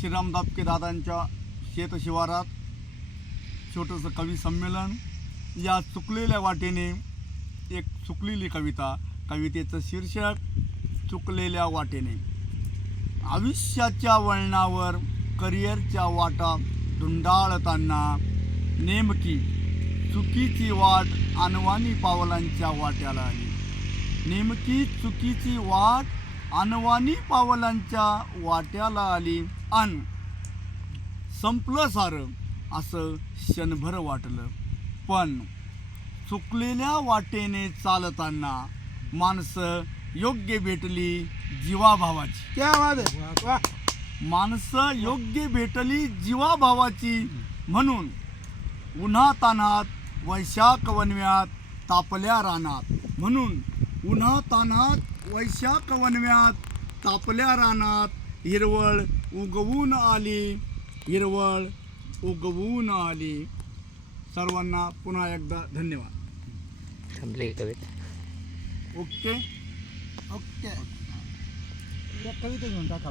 श्रीराम दापके दादांच्या शेतशिवारात छोटंसं कवी संमेलन. या चुकलेल्या वाटेने एक चुकलेली कविता कवितेचं शीर्षक चुकलेल्या वाटेने. आयुष्याच्या वळणावर करिअरच्या वाटा धुंडाळताना नेमकी चुकीची वाट अनवानी पावलांच्या वाट्याला आली. नेमकी चुकीची वाट अनवाणी पावलांच्या वाट्याला आली अन. संपलं सारं असं क्षणभर वाटलं. पण चुकलेल्या वाटेने चालताना माणसं योग्य भेटली जीवाभावाची. क्या बात माणसं योग्य भेटली जीवाभावाची म्हणून उन्हा तान्हात वैशाख वनव्यात तापल्या रानात म्हणून उन्हा तान्हात वैशाख वनव्यात तापल्या रानात हिरवळ उगवून आली. हिरवळ उगवून आली. सर्वांना पुन्हा एकदा धन्यवाद. थांबले कविता. ओके. ओके. कविता घेऊन टाका.